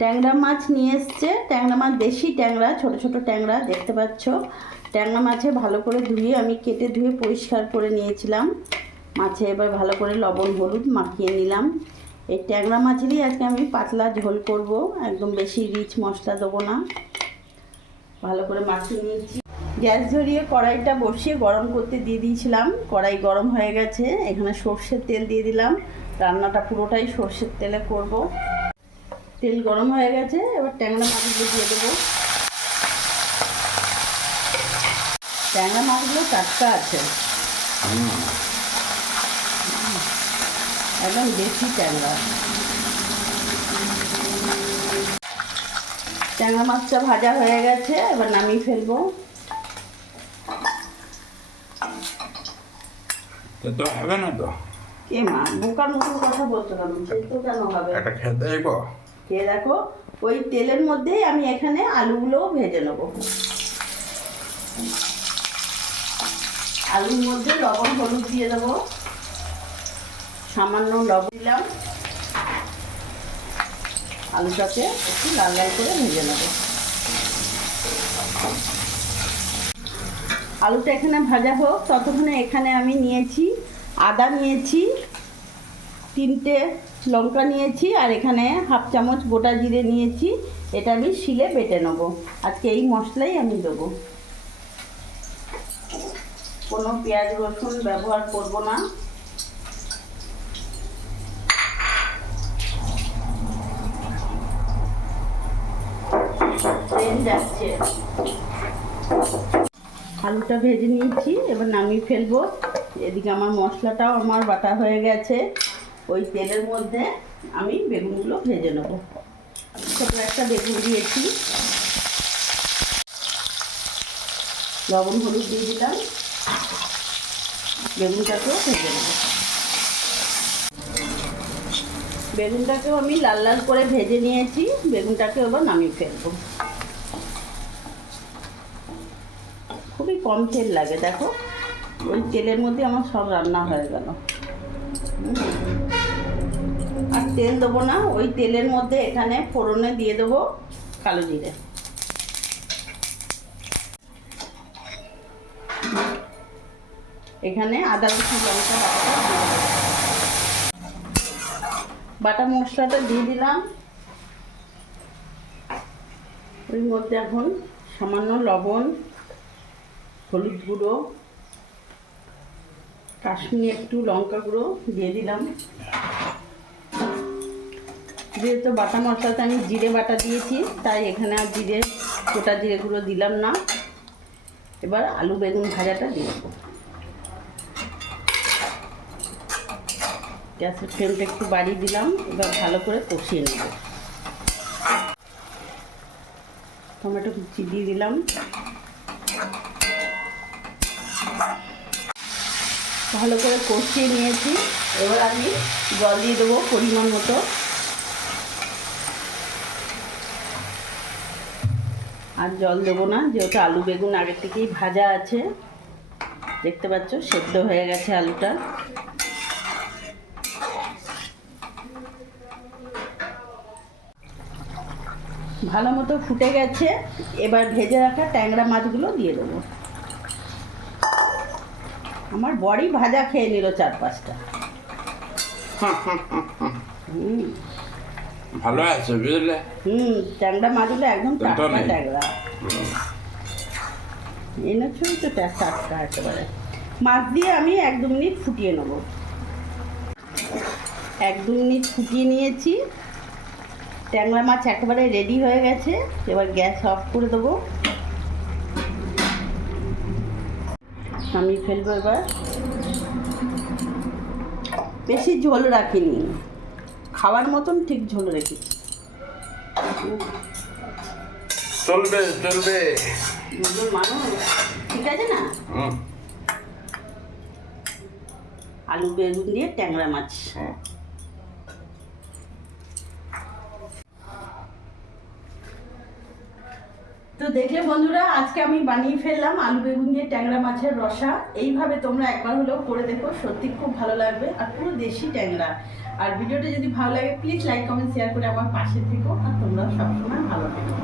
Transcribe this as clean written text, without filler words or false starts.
ট্যাংরা মাছ নিয়ে এসছে। ট্যাংরা মাছ দেশি ট্যাংরা, ছোট ছোট ট্যাংরা দেখতে পাচ্ছ। ট্যাংরা মাছে ভালো করে ধুয়ে আমি কেটে ধুয়ে পরিষ্কার করে নিয়েছিলাম। মাছে এবার ভালো করে লবণ হলুদ মাখিয়ে নিলাম। এই ট্যাংরা মাছেরই আজকে আমি পাতলা ঝোল করব, একদম বেশি রিচ মশলা দেবো না। ভালো করে মাখিয়ে নিয়েছি। গ্যাস ধরিয়ে কড়াইটা বসিয়ে গরম করতে দিয়ে দিয়েছিলাম। কড়াই গরম হয়ে গেছে, এখানে সর্ষের তেল দিয়ে দিলাম। রান্নাটা পুরোটাই সর্ষের তেলে করব। তেল গরম হয়ে গেছে, এবার ট্যাংরা মাছগুলো দিয়ে দেবো। ট্যাংরা মাছগুলো টাটকা আছে, একদম দেশি ট্যাংরা। ট্যাংরা মাছটা ভাজা হয়ে গেছে, এবার নামিয়ে ফেলবো। তো হবে না তো? কে মা বোকার মতো কথা বলতে পারবো, তো কেন হবে? এটা খেতে দেবো। খেয়ে দেখো। ওই তেলের মধ্যেই আমি এখানে আলুগুলোও ভেজে নেব। আলুর মধ্যে লবণ হলুদ দিয়ে দেবো, সামান্য লবণ দিলাম। আলুটাকে একটু লাল লাল করে ভেজে নেব। আলুটা এখানে ভাজা হোক, ততক্ষণে এখানে আমি নিয়েছি আদা, নিয়েছি 3টে লঙ্কা নিয়েছি, আর এখানে হাফ চামচ গোটা জিরে নিয়েছি। এটা আমি শিলে বেটে নেব। আজকে এই মশলাই আমি দেবো, কোনো পেঁয়াজ রসুন ব্যবহার করব না। ট্রেন যাচ্ছে। আলুটা ভেজে নিয়েছি, এবার নামিয়ে ফেলবো। এদিকে আমার মশলাটাও আমার বাটা হয়ে গেছে। ওই তেলের মধ্যে আমি বেগুনগুলো ভেজে নেব। ছোট একটা বেগুন দিয়েছি, লবণ হলুদ দিয়ে দিলাম। বেগুনটাকেও ভেজে নেব। বেগুনটাকেও আমি লাল লাল করে ভেজে নিয়েছি। বেগুনটাকে এবার নামিয়ে ফেলবো। খুবই কম তেল লাগে, দেখো ওই তেলের মধ্যে আমার সব রান্না হয়ে গেল। আর তেল দেবো না, ওই তেলের মধ্যে এখানে ফোড়নে দিয়ে দেবো কালো জিরে। এখানে আদা রসুন লঙ্কা বাটা মশলাটা দিয়ে দিলাম। ওর মধ্যে এখন সামান্য লবণ, হলুদ গুঁড়ো, কাশ্মীরি একটু লঙ্কা গুঁড়ো দিয়ে দিলাম। যেহেতু বাটা মশলাতে আমি জিরে বাটা দিয়েছি, তাই এখানে আর গোটা জিরে গুঁড়ো দিলাম না। এবার আলু বেগুন ভাজাটা দিয়ে দেবো। গ্যাসের ফ্লেমটা একটু বাড়িয়ে দিলাম। এবার ভালো করে কষিয়ে নেব। টমেটো কুচি দিয়ে দিলাম। ভালো করে কষিয়ে নিয়েছি। এবার আমি জল দিয়ে দেবো পরিমাণ মতো। আর জল দেবো না, যেহেতু আলু বেগুন আগে থেকেই ভাজা আছে। দেখতে পাচ্ছ সেদ্ধ হয়ে গেছে আলুটা। ভালো মতো ফুটে গেছে। এবার ভেজে রাখা ট্যাংরা মাছগুলো দিয়ে দেবো। আমার বড়ি ভাজা খেয়ে নিল 4-5টা। ভালো আছে বুঝলে। ট্যাংরা মাছগুলো একদম টাটকা ট্যাংরা এনেছই তো, টাটকা একেবারে। মাছ দিয়ে আমি 1-2 মিনিট ফুটিয়ে নেব। 1-2 মিনিট ফুটিয়ে নিয়েছি। ট্যাংরা মাছ একেবারে রেডি হয়ে গেছে। এবার গ্যাস অফ করে দেবো। নামিয়ে ফেলবো। এবার বেশি ঝোল রাখিনি, খাওয়ার মতন ঠিক ঝোল রেখেছি। চলবে চলবে, মানুষ ঠিক আছে না? আলু বেগুন দিয়ে ট্যাংরা মাছ। তো দেখলে বন্ধুরা, আজকে আমি বানিয়ে ফেললাম আলু বেগুন দিয়ে ট্যাংরা মাছের রসা। এইভাবে তোমরা একবার হলেও করে দেখো, সত্যি খুব ভালো লাগবে, আর পুরো দেশি ট্যাংরা। আর ভিডিওটা যদি ভালো লাগে প্লিজ লাইক কমেন্ট শেয়ার করে আমার পাশে থেকো, আর তোমরা সবসময় ভালো থেকো।